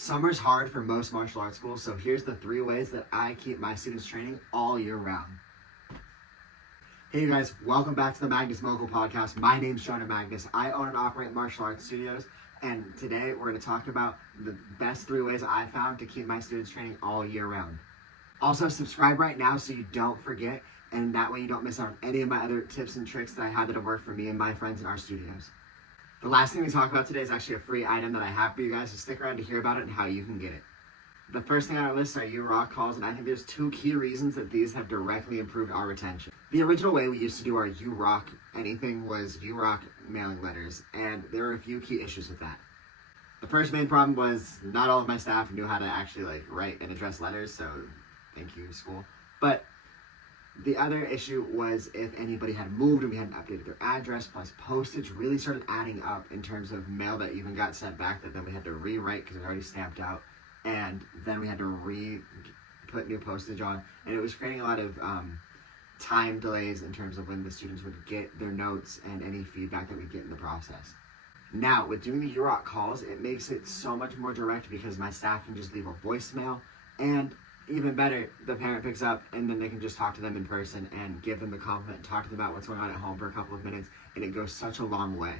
Summer's hard for most martial arts schools, so here's the 3 ways that I keep my students training all year round. Hey you guys, welcome back to the Magness Mogul Podcast. My name's Jonah Magness. I own and operate martial arts studios, and today we're going to talk about the best 3 ways I found to keep my students training all year round. Also, subscribe right now so you don't forget, and that way you don't miss out on any of my other tips and tricks that I have that have worked for me and my friends in our studios. The last thing we talk about today is actually a free item that I have for you guys, so stick around to hear about it and how you can get it. The first thing on our list are U-Rock calls, and I think there's 2 key reasons that these have directly improved our retention. The original way we used to do our U-Rock anything was U-Rock mailing letters, and there were a few key issues with that. The first main problem was not all of my staff knew how to actually write and address letters, so thank you, school. But the other issue was if anybody had moved and we hadn't updated their address, plus postage really started adding up in terms of mail that even got sent back that then we had to rewrite because it was already stamped out, and then we had to put new postage on, and it was creating a lot of time delays in terms of when the students would get their notes and any feedback that we'd get in the process. Now, with doing the U-Rock calls, it makes it so much more direct because my staff can just leave a voicemail, and even better, the parent picks up and then they can just talk to them in person and give them the compliment and talk to them about what's going on at home for a couple of minutes, and it goes such a long way.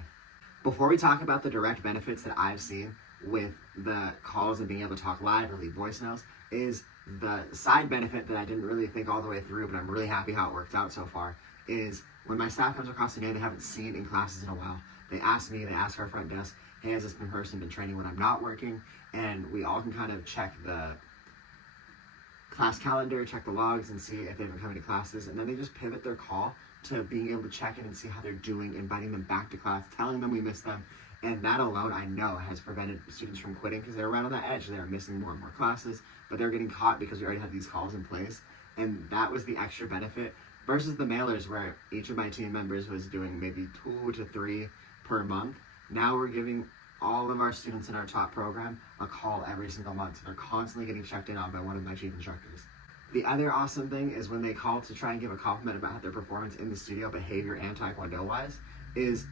Before we talk about the direct benefits that I've seen with the calls and being able to talk live or leave voicemails, is the side benefit that I didn't really think all the way through, but I'm really happy how it worked out so far, is when my staff comes across the name they haven't seen in classes in a while, they ask our front desk, hey, has this person been training when I'm not working? And we all can kind of check the class calendar, check the logs, and see if they've been coming to classes, and then they just pivot their call to being able to check in and see how they're doing, inviting them back to class, telling them we miss them, and that alone I know has prevented students from quitting because they're right on that edge. They're missing more and more classes, but they're getting caught because we already had these calls in place, and that was the extra benefit versus the mailers where each of my team members was doing maybe 2 to 3 per month. Now we're giving all of our students in our top program a call every single month. So they're constantly getting checked in on by one of my chief instructors. The other awesome thing is when they call to try and give a compliment about their performance in the studio, behavior and taekwondo-wise, is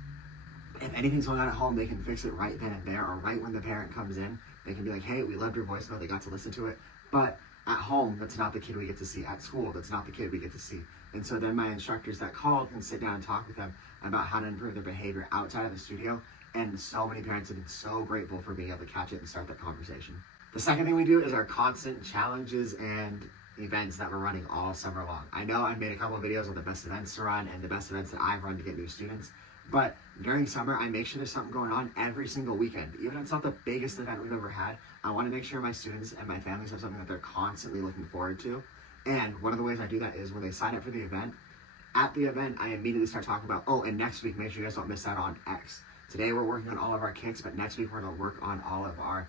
if anything's going on at home, they can fix it right then and there, or right when the parent comes in. They can be like, hey, we loved your voicemail, they got to listen to it. But at home, that's not the kid we get to see. At school, that's not the kid we get to see. And so then my instructors that call can sit down and talk with them about how to improve their behavior outside of the studio. And so many parents have been so grateful for being able to catch it and start that conversation. The second thing we do is our constant challenges and events that we're running all summer long. I know I made a couple of videos on the best events to run and the best events that I've run to get new students, but during summer, I make sure there's something going on every single weekend. Even if it's not the biggest event we've ever had, I want to make sure my students and my families have something that they're constantly looking forward to. And one of the ways I do that is when they sign up for the event, at the event, I immediately start talking about, oh, and next week, make sure you guys don't miss out on X. Today we're working on all of our kicks, but next week we're going to work on all of our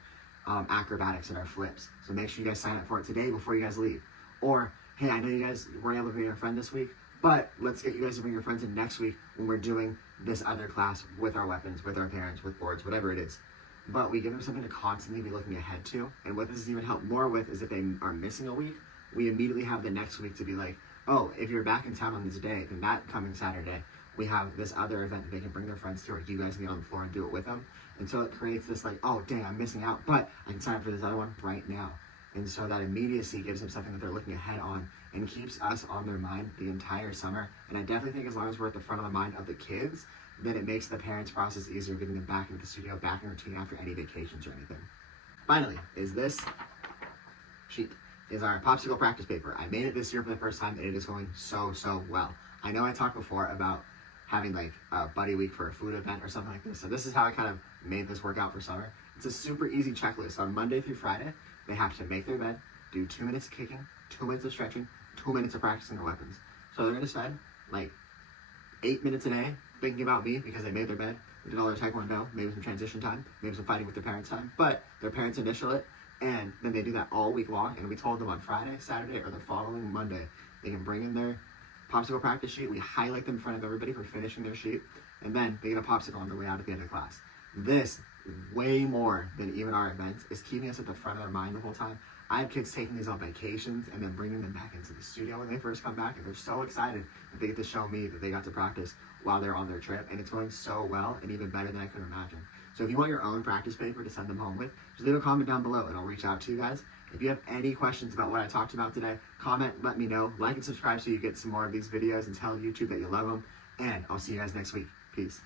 acrobatics and our flips. So make sure you guys sign up for it today before you guys leave. Or, hey, I know you guys weren't able to bring your friend this week, but let's get you guys to bring your friends in next week when we're doing this other class with our weapons, with our parents, with boards, whatever it is. But we give them something to constantly be looking ahead to. And what this has even helped more with is if they are missing a week, we immediately have the next week to be like, oh, if you're back in town on this day, then that coming Saturday, we have this other event that they can bring their friends to, or you guys can get on the floor and do it with them. And so it creates this oh, dang, I'm missing out, but I can sign up for this other one right now. And so that immediacy gives them something that they're looking ahead on and keeps us on their mind the entire summer. And I definitely think as long as we're at the front of the mind of the kids, then it makes the parents' process easier, getting them back into the studio, back in routine after any vacations or anything. Finally, is this sheet is our popsicle practice paper. I made it this year for the first time, and it is going so well. I know I talked before about having a buddy week for a food event or something like this. So this is how I kind of made this work out for summer. It's a super easy checklist. On Monday through Friday, they have to make their bed, do 2 minutes of kicking, 2 minutes of stretching, 2 minutes of practicing their weapons. So they're going to spend 8 minutes a day thinking about me because they made their bed. They did all their taekwondo, maybe some transition time, maybe some fighting with their parents time, but their parents initial it, and then they do that all week long. And we told them on Friday, Saturday, or the following Monday, they can bring in their popsicle practice sheet. We highlight them in front of everybody for finishing their sheet, and then they get a popsicle on their way out at the end of class. This, way more than even our events, is keeping us at the front of their mind the whole time. I have kids taking these on vacations and then bringing them back into the studio when they first come back, and they're so excited that they get to show me that they got to practice while they're on their trip, and it's going so well and even better than I could imagine. So if you want your own practice paper to send them home with, just leave a comment down below and I'll reach out to you guys. If you have any questions about what I talked about today, comment, let me know. Like and subscribe so you get some more of these videos and tell YouTube that you love them. And I'll see you guys next week. Peace.